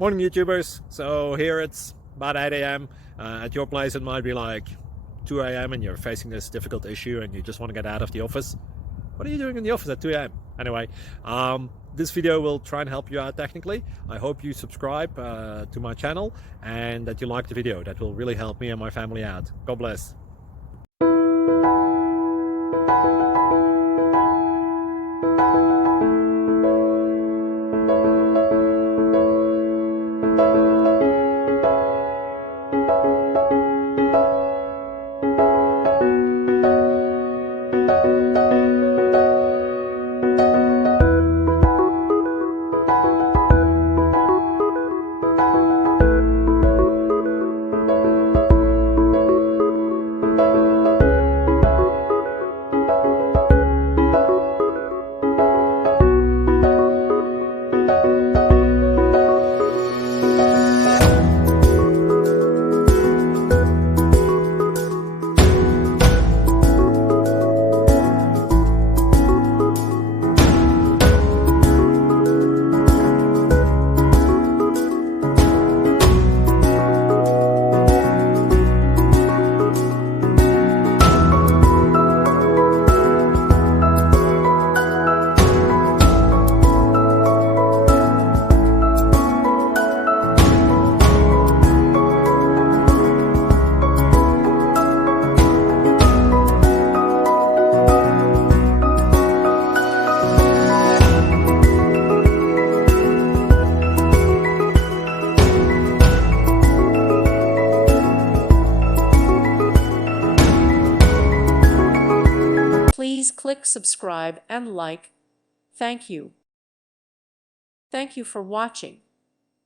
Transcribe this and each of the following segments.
Morning YouTubers. So here it's about 8 a.m. At your place it might be like 2 a.m. and you're facing this difficult issue and you just want to get out of the office. What are you doing in the office at 2 a.m.? Anyway, this video will try and help you out technically. I hope you subscribe to my channel and that you like the video. That will really help me and my family out. God bless. Please click subscribe and like. Thank you. Thank you for watching.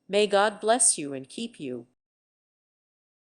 May God bless you and keep you.